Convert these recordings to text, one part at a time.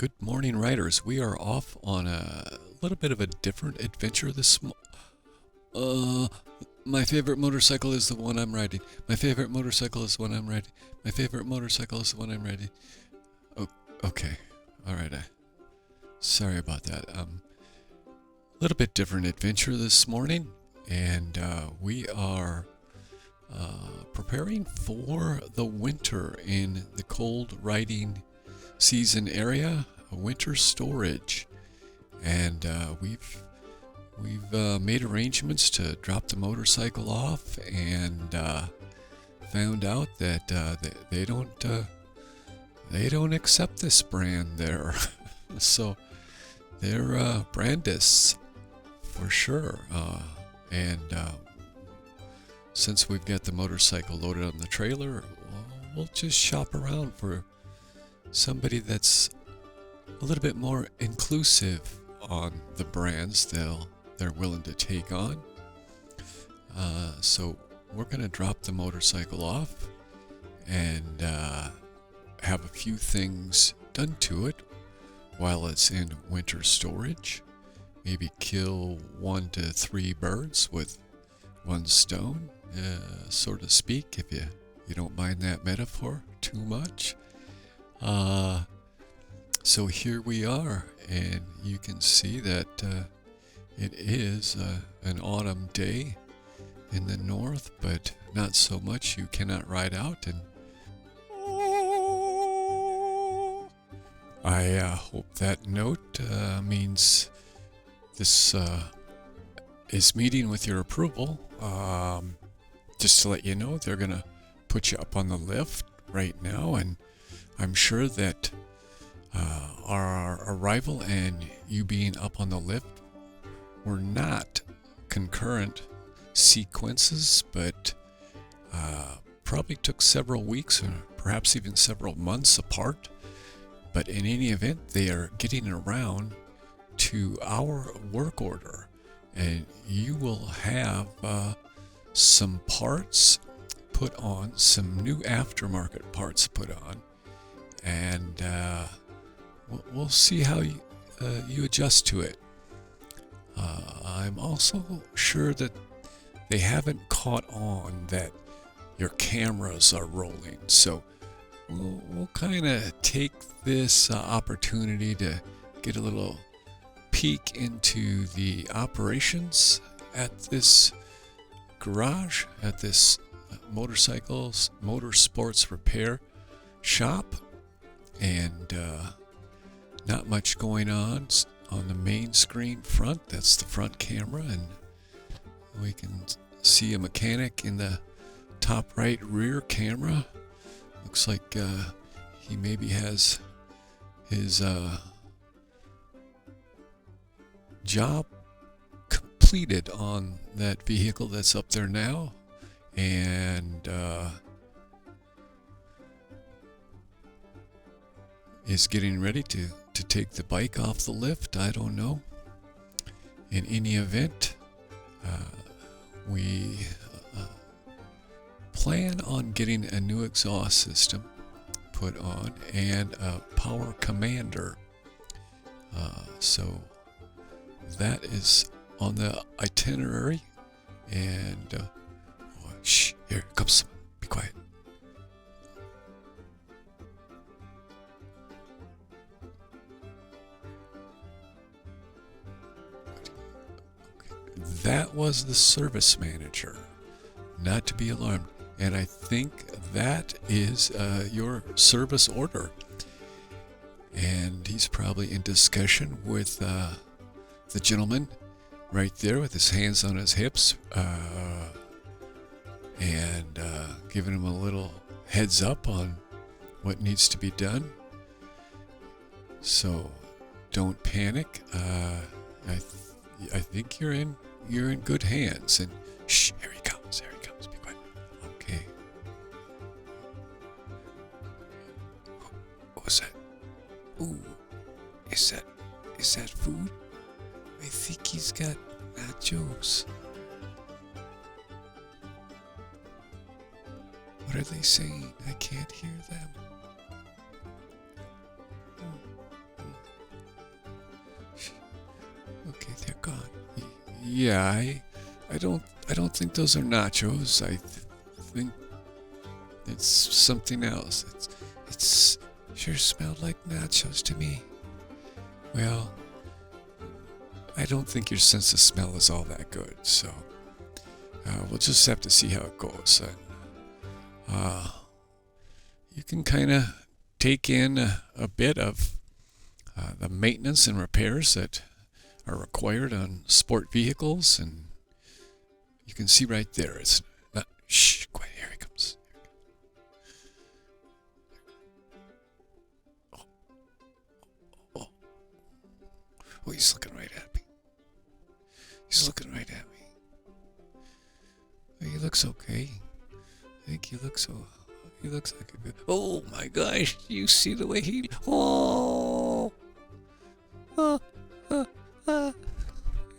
Good morning, riders. We are off on a little bit of a different adventure uh, my favorite motorcycle is the one I'm riding. My favorite motorcycle is the one I'm riding. My favorite motorcycle is the one I'm riding. Oh, okay. All right. Sorry about that. A little bit different adventure this morning, and we are preparing for the winter in the cold riding season area, a winter storage, and we've made arrangements to drop the motorcycle off, and found out that they don't accept this brand there, so they're Brandis for sure, and since we've got the motorcycle loaded on the trailer, we'll just shop around for somebody that's a little bit more inclusive on the brands they're willing to take on. So we're going to drop the motorcycle off and have a few things done to it while it's in winter storage. Maybe kill 1 to 3 birds with one stone, so to speak, if you don't mind that metaphor too much. So here we are, and you can see that it is an autumn day in the north, but not so much you cannot ride out. And I hope that note means this is meeting with your approval. Just to let you know, they're going to put you up on the lift right now, and I'm sure that our arrival and you being up on the lift were not concurrent sequences, but probably took several weeks or perhaps even several months apart. But in any event, they are getting around to our work order, and you will have some parts put on, some new aftermarket parts put on, and we'll see how you adjust to it. I'm also sure that they haven't caught on that your cameras are rolling, so we'll kind of take this opportunity to get a little peek into the operations at this garage, at this motorsports repair shop, and not much going on the main screen front. That's the front camera, and we can see a mechanic in the top right rear camera. Looks like he maybe has his job completed on that vehicle that's up there now, and is getting ready to take the bike off the lift. I don't know. In any event, we plan on getting a new exhaust system put on and a power commander. So that is on the itinerary. And shh, here comes someone. Be quiet. That was the service manager. Not to be alarmed. And I think that is your service order. And he's probably in discussion with the gentleman right there with his hands on his hips, and giving him a little heads up on what needs to be done. So don't panic. I think you're in good hands. And shh, here he comes. Be quiet. Okay. What was that? Ooh, is that food? I think he's got nachos. What are they saying? I can't hear them. Yeah, I don't think those are nachos. Think it's something else. It's sure smelled like nachos to me. Well, I don't think your sense of smell is all that good, so we'll just have to see how it goes. And you can kind of take in a bit of the maintenance and repairs that are required on sport vehicles, and you can see right there. It's not. Shh, quiet. Here he comes. Oh, he's looking right at me. He's looking right at me. He looks okay. I think he looks so. He looks like a good. Oh my gosh! You see the way he. Oh.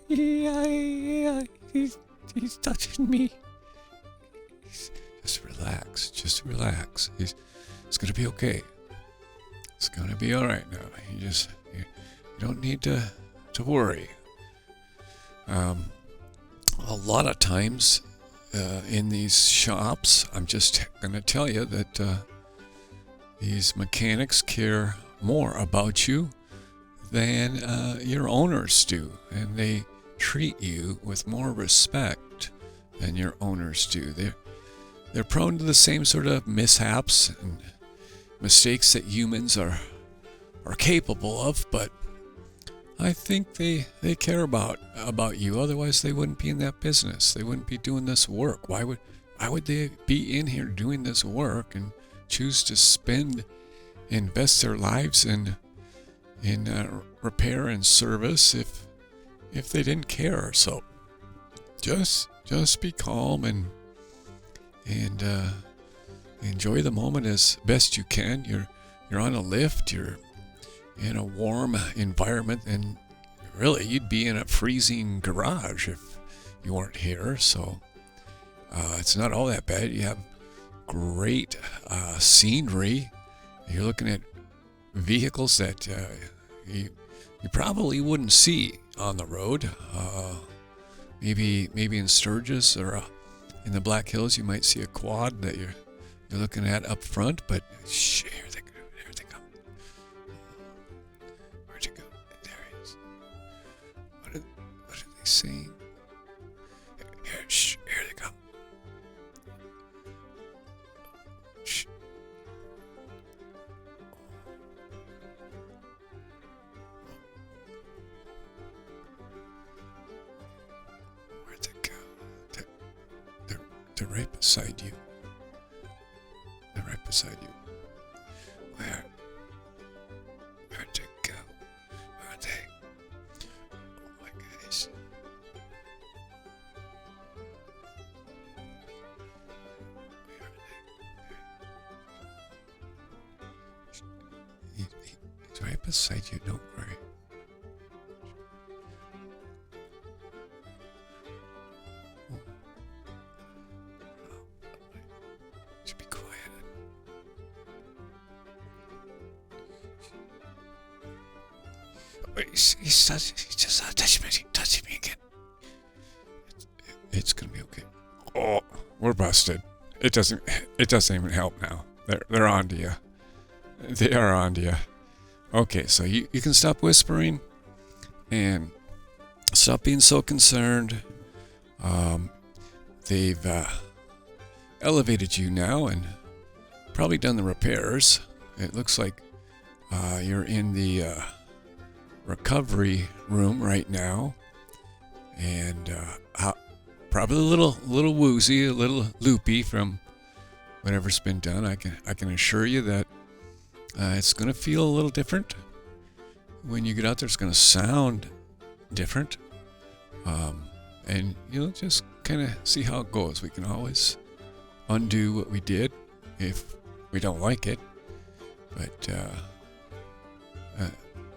Yeah. He's touching me. Just relax. It's gonna be okay. It's gonna be all right now. You don't need to worry. A lot of times in these shops, I'm just gonna tell you that these mechanics care more about you than your owners do, and they treat you with more respect than your owners do. They're prone to the same sort of mishaps and mistakes that humans are capable of, but I think they care about you. Otherwise, they wouldn't be in that business. They wouldn't be doing this work. Why would they be in here doing this work and choose to invest their lives in repair and service if they didn't care? So just be calm and enjoy the moment as best you can. You're on a lift. You're in a warm environment, and really you'd be in a freezing garage if you weren't here. So it's not all that bad. You have great scenery. You're looking at vehicles that you probably wouldn't see on the road. Maybe in Sturgis or in the Black Hills, you might see a quad that you're looking at up front. But shh, here they come. Where'd you go? There he is. What are they saying? Here they come. Shh. Where'd they go? They're right beside you. They're right beside you. Where'd they go? Where are they? Oh my goodness. Where are they? He's right beside you, don't worry. Should be quiet. Wait, he's just touching me again. It's gonna be okay. Oh, we're busted. It doesn't even help now. They're onto you. They are onto you. Okay, so you can stop whispering and stop being so concerned. They've elevated you now and probably done the repairs. It looks like you're in the recovery room right now, and probably a little woozy, a little loopy from whatever's been done. I can assure you that it's going to feel a little different when you get out there. It's going to sound different, and just kind of see how it goes. We can always undo what we did if we don't like it, but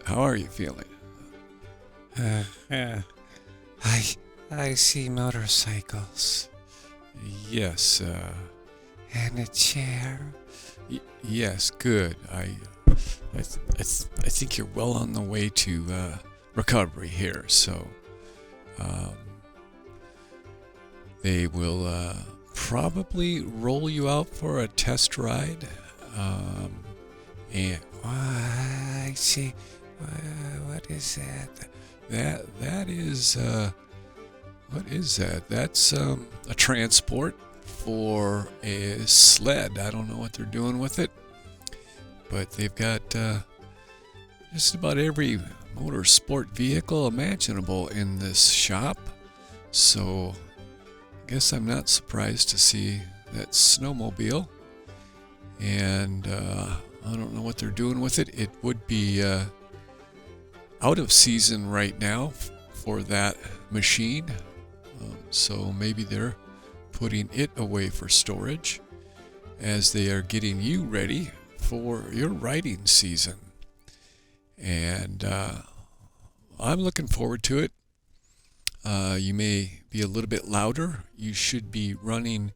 how are you feeling? I see motorcycles. Yes. And a chair. Yes. Good. I think you're well on the way to recovery here. So, They will probably roll you out for a test ride. And I see. What is that? that is what is that? That's a transport for a sled. I don't know what they're doing with it, but they've got just about every motorsport vehicle imaginable in this shop. So I guess I'm not surprised to see that snowmobile. And I don't know what they're doing with it. It would be out of season right now for that machine. So maybe they're putting it away for storage as they are getting you ready for your riding season. And I'm looking forward to it. You may be a little bit louder. You should be running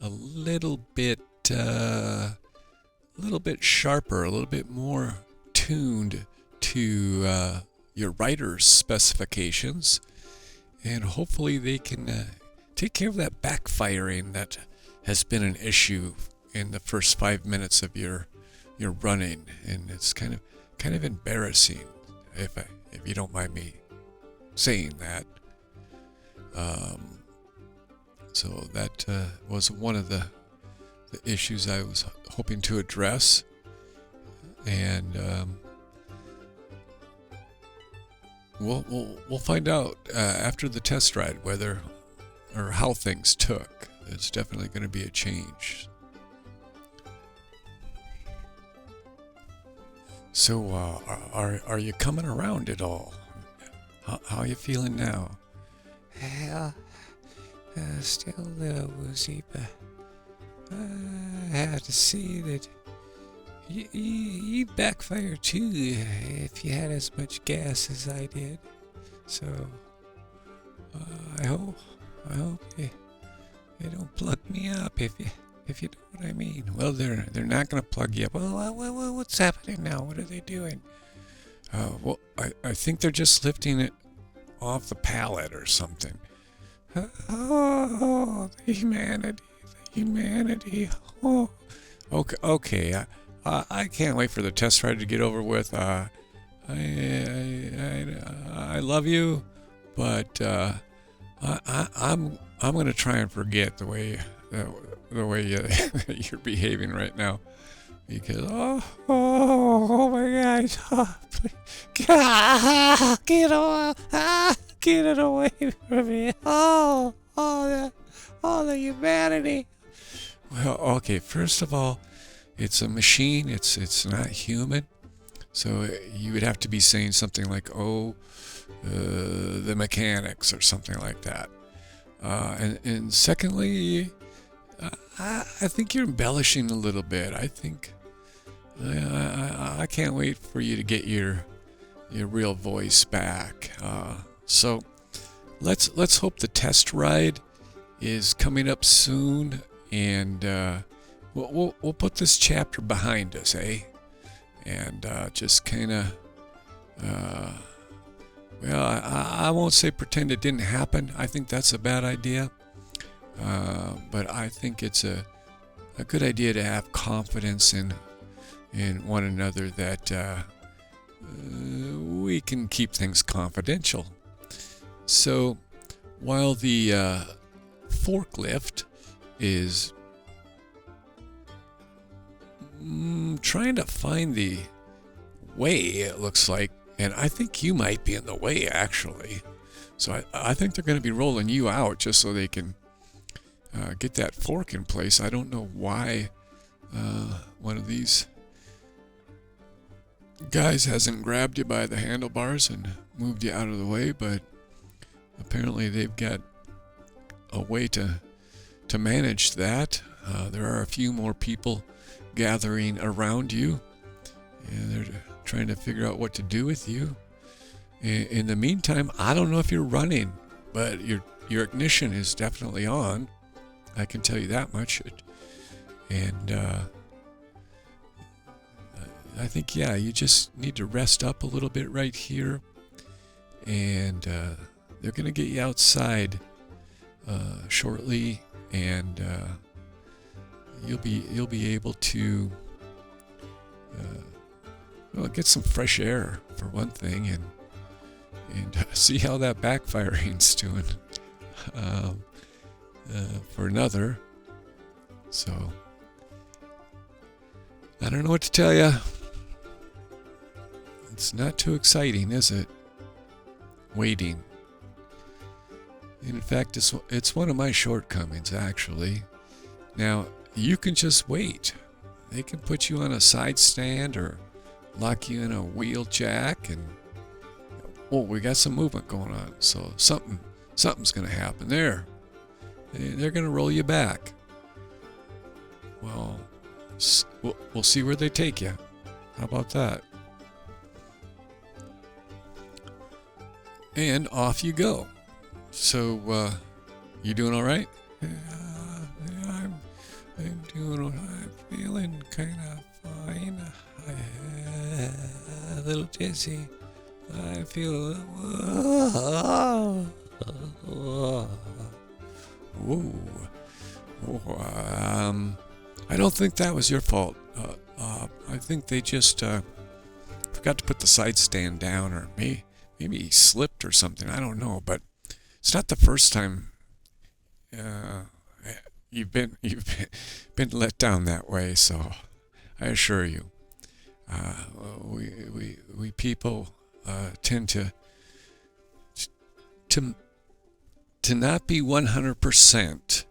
a little bit sharper, a little bit more tuned to your rider's specifications, and hopefully they can take care of that backfiring that has been an issue in the first 5 minutes of your running, and it's kind of embarrassing if you don't mind me saying that. So that was one of the issues I was hoping to address, and we'll find out after the test ride whether or how things took. It's definitely going to be a change. So are you coming around at all? How are you feeling now? Well, still a little woozy, but I have to see that you'd backfire too if you had as much gas as I did. So I hope you don't plug me up if you know what I mean. Well, they're not going to plug you up. Well, what's happening now? What are they doing? Well, I think they're just lifting it off the pallet or something. Oh, the humanity. Oh, Okay. I can't wait for the test ride to get over with. I love you, but I'm gonna try and forget the way you're behaving right now, because oh my gosh! Oh, get it away from me! Oh, the humanity! well, okay. First of all, it's a machine. It's not human. So you would have to be saying something like, the mechanics or something like that. And secondly, I think you're embellishing a little bit. I think I can't wait for you to get your real voice back. So let's hope the test ride is coming up soon, and we'll put this chapter behind us, eh? And just kind of, well, I won't say pretend it didn't happen. I think that's a bad idea. But I think it's a good idea to have confidence in one another, that we can keep things confidential. So while the forklift is trying to find the way, it looks like, and I think you might be in the way, actually. So I think they're going to be rolling you out just so they can get that fork in place. I don't know why one of these guys hasn't grabbed you by the handlebars and moved you out of the way, but apparently they've got a way to manage that. There are a few more people gathering around you, and they're trying to figure out what to do with you. In the meantime, I don't know if you're running, but your ignition is definitely on. I can tell you that much. And I think, yeah, you just need to rest up a little bit right here, and they're going to get you outside shortly, and you'll be able to well, get some fresh air for one thing, and see how that backfiring's doing um, for another. So I don't know what to tell you. It's not too exciting, is it? Waiting. In fact, it's one of my shortcomings, actually. Now, you can just wait. They can put you on a side stand or lock you in a wheel jack, and we got some movement going on. So something's going to happen there. They're going to roll you back. Well, we'll see where they take you. How about that? And off you go. So, you doing all right? Yeah, I'm doing. I'm feeling kind of fine. A little dizzy. I feel. Ooh. I don't think that was your fault. I think they just forgot to put the side stand down, or maybe he slipped or something. I don't know, but it's not the first time you've been let down that way. So I assure you, we people tend to not be 100%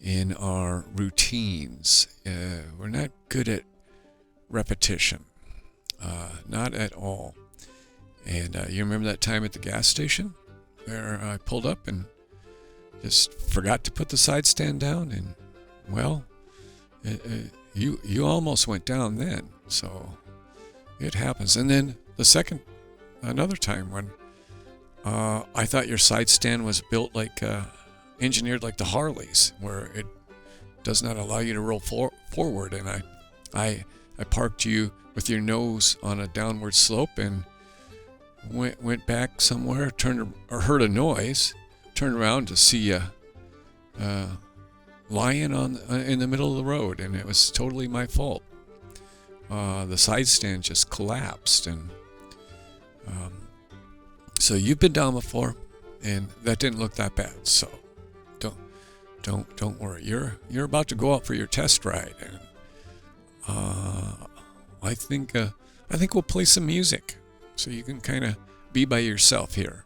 in our routines. We're not good at repetition, not at all. And you remember that time at the gas station where I pulled up and just forgot to put the side stand down, and well, you almost went down then. So it happens. And then another time when I thought your side stand was built like engineered like the Harleys, where it does not allow you to roll forward, and I parked you with your nose on a downward slope and went back somewhere, heard a noise, turned around to see you lying in the middle of the road, and it was totally my fault. The side stand just collapsed, and so you've been down before, and that didn't look that bad. So don't worry. You're about to go out for your test ride, and I think we'll play some music so you can kind of be by yourself here.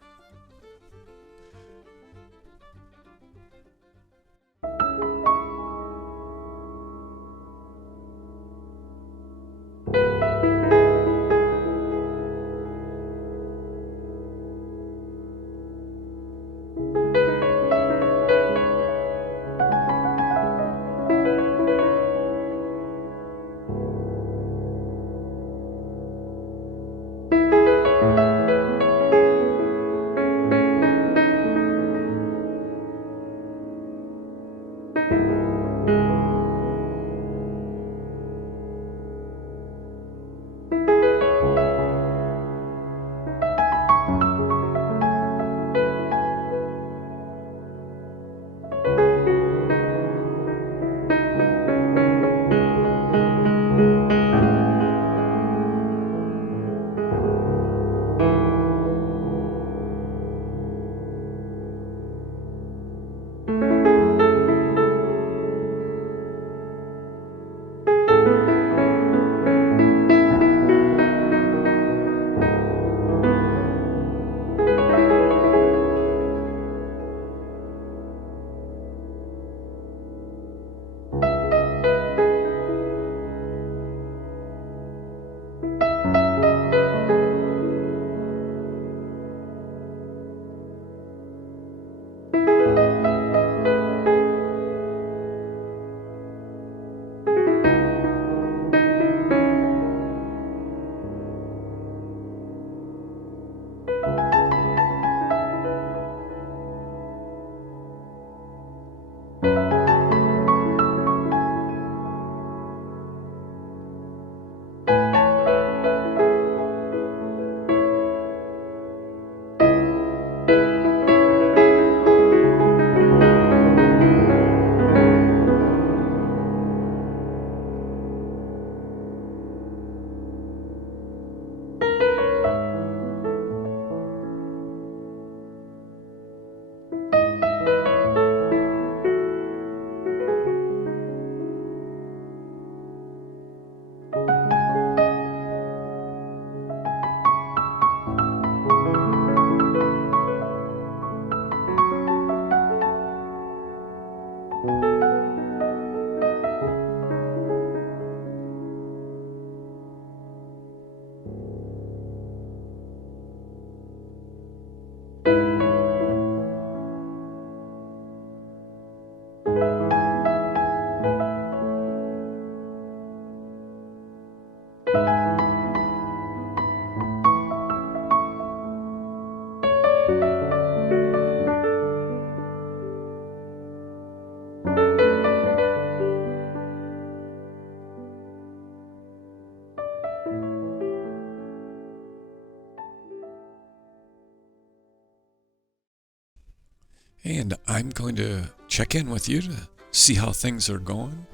And I'm going to check in with you to see how things are going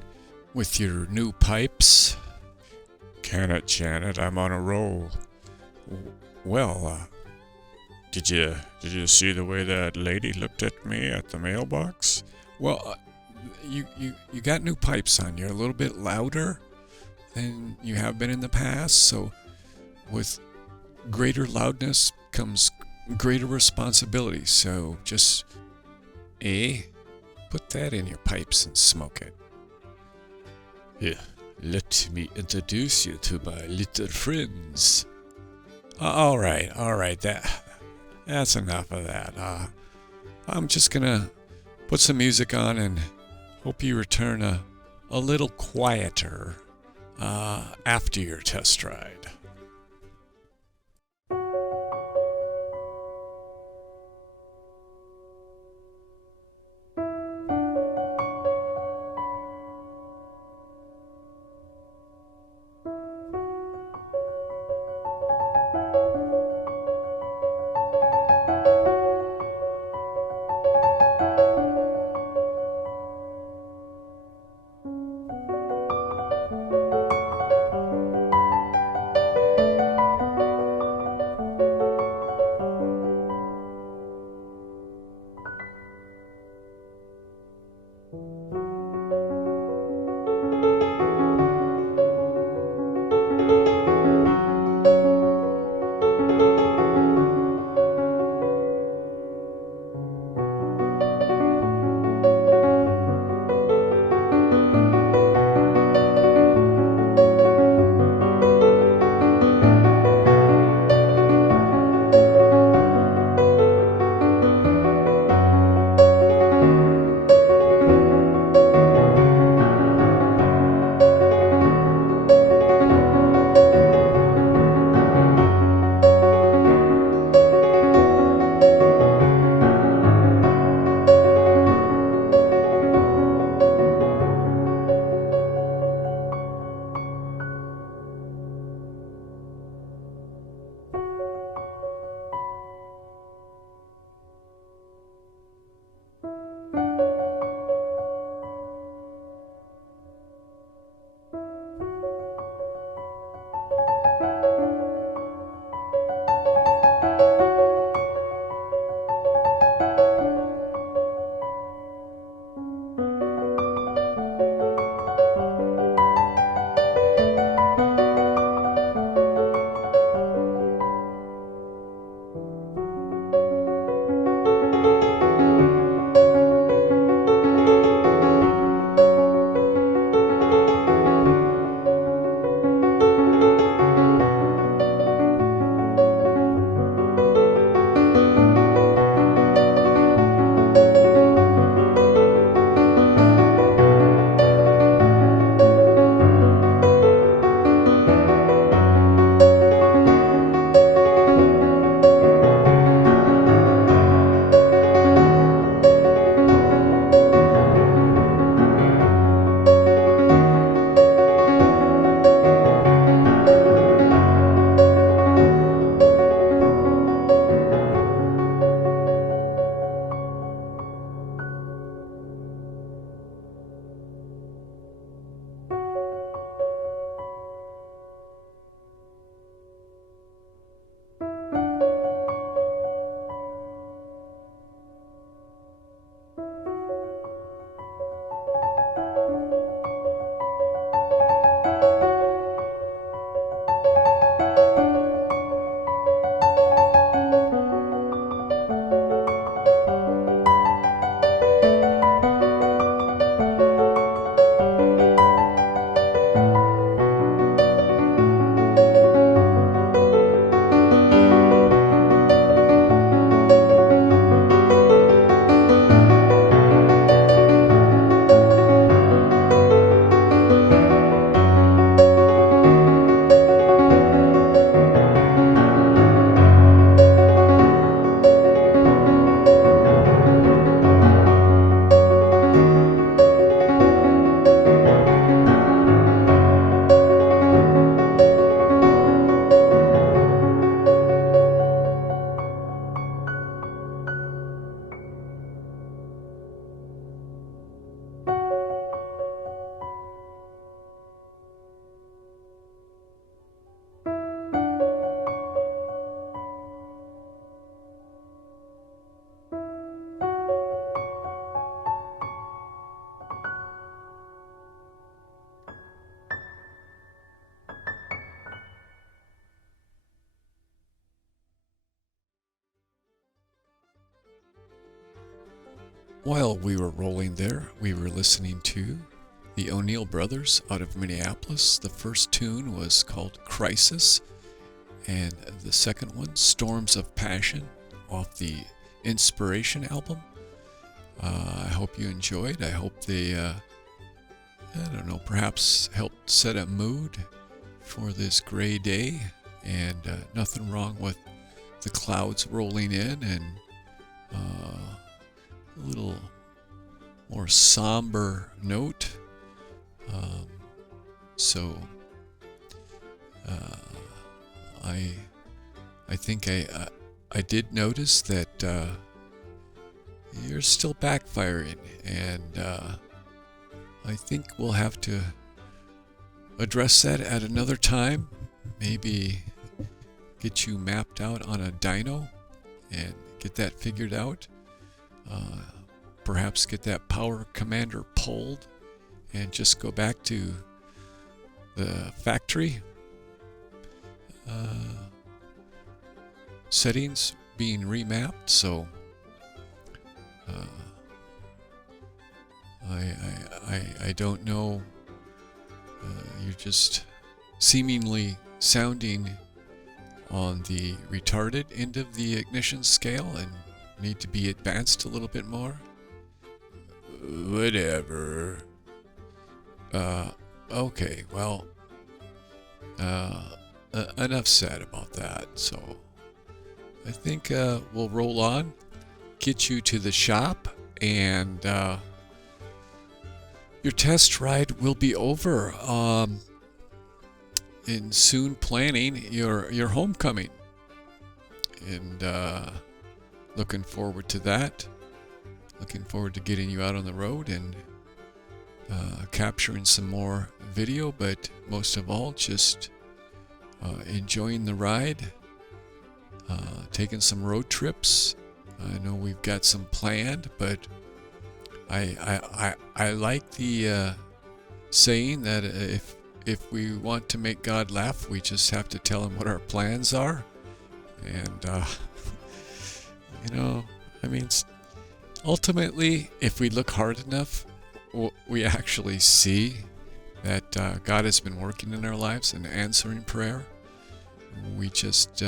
with your new pipes. Can it, Janet? I'm on a roll. Well, did you see the way that lady looked at me at the mailbox? Well, you got new pipes on. You're a little bit louder than you have been in the past. So with greater loudness comes greater responsibility. So just put that in your pipes and smoke it. Yeah, let me introduce you to my little friends. All right. That's enough of that. I'm just gonna put some music on and hope you return a little quieter after your test ride. while we were rolling there, we were listening to the O'Neill Brothers out of Minneapolis. The first tune was called Crisis, and the second one, Storms of Passion, off the Inspiration album. I hope you enjoyed. I hope they, perhaps helped set a mood for this gray day, and nothing wrong with the clouds rolling in and a little more somber note. I think I did notice that you're still backfiring, and I think we'll have to address that at another time. Maybe get you mapped out on a dyno and get that figured out. Perhaps get that power commander pulled and just go back to the factory settings being remapped. So I don't know. You're just seemingly sounding on the retarded end of the ignition scale and need to be advanced a little bit more. Whatever. Okay, well, enough said about that. So I think we'll roll on, get you to the shop, and your test ride will be over. In soon planning your homecoming, and looking forward to that. Looking forward to getting you out on the road and capturing some more video, but most of all, just enjoying the ride, taking some road trips. I know we've got some planned, but I like the saying that if we want to make God laugh, we just have to tell him what our plans are. And ultimately, if we look hard enough, we actually see that God has been working in our lives and answering prayer. We just,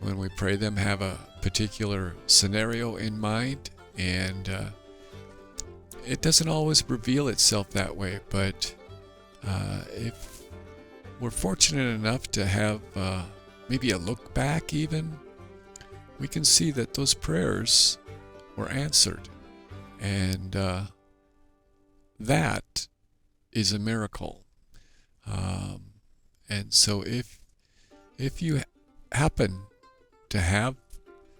when we pray them, have a particular scenario in mind, and it doesn't always reveal itself that way, but if we're fortunate enough to have maybe a look back even, we can see that those prayers were answered. And that is a miracle. And so if you happen to have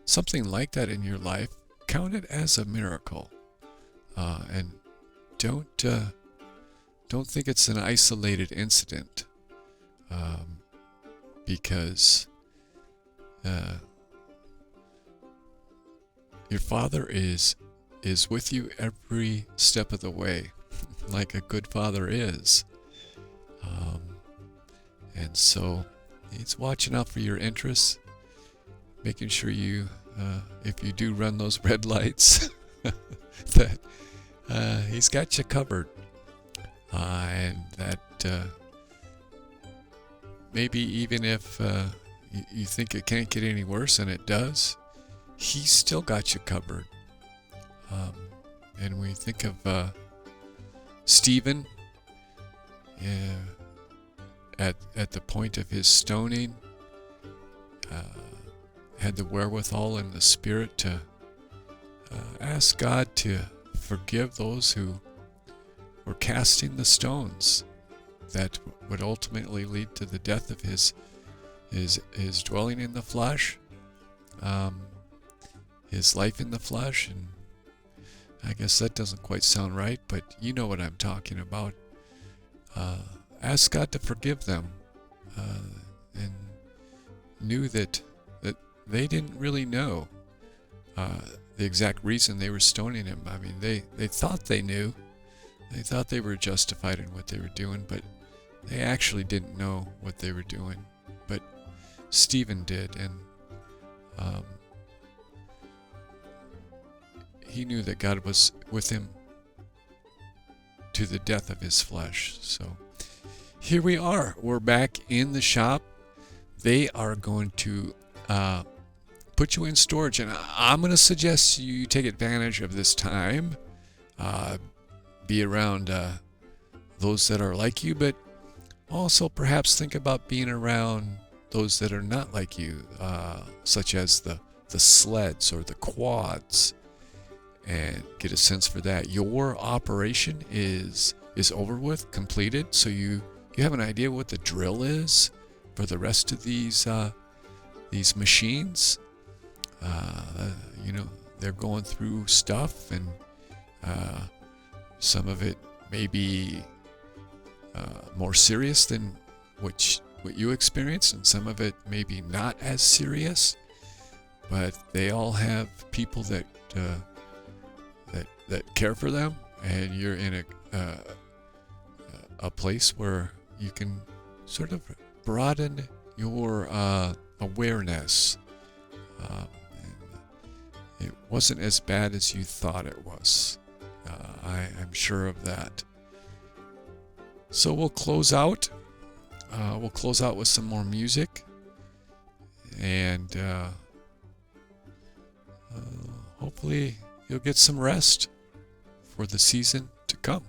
something like that in your life, count it as a miracle. And don't think it's an isolated incident, because your Father is with you every step of the way, like a good father is. And so he's watching out for your interests, making sure you, if you do run those red lights, that he's got you covered. And that maybe even if you think it can't get any worse, and it does, he's still got you covered. And we think of Stephen at the point of his stoning, had the wherewithal and the spirit to ask God to forgive those who were casting the stones that would ultimately lead to the death of his dwelling in the flesh, his life in the flesh. And I guess that doesn't quite sound right, but you know what I'm talking about. Ask God to forgive them, and knew that they didn't really know the exact reason they were stoning him. I mean, they thought they knew. They thought they were justified in what they were doing, but they actually didn't know what they were doing. But Stephen did, and he knew that God was with him to the death of his flesh. So here we are. We're back in the shop. They are going to put you in storage, and I'm going to suggest you take advantage of this time. Be around those that are like you, but also perhaps think about being around those that are not like you, such as the sleds or the quads, and get a sense for that. Your operation is over with, completed, so you have an idea what the drill is for the rest of these machines. They're going through stuff, and some of it may be more serious than what you experienced, and some of it may be not as serious. But they all have people that care for them, and you're in a place where you can sort of broaden your awareness. It wasn't as bad as you thought it was. I'm sure of that. So we'll close out. We'll close out with some more music, and hopefully you'll get some rest for the season to come.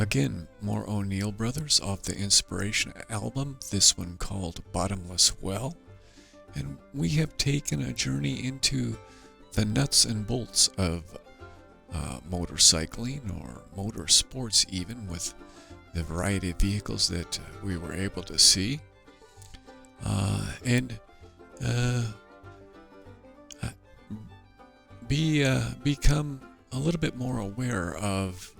Again, more O'Neill Brothers off the Inspiration album, this one called Bottomless Well. And we have taken a journey into the nuts and bolts of motorcycling or motorsports, even with the variety of vehicles that we were able to see. And become a little bit more aware of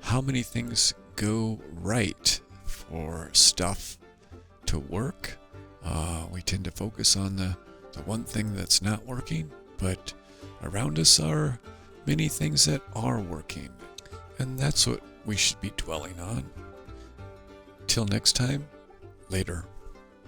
how many things go right for stuff to work. We tend to focus on the one thing that's not working, but around us are many things that are working. And that's what we should be dwelling on. Till next time, later.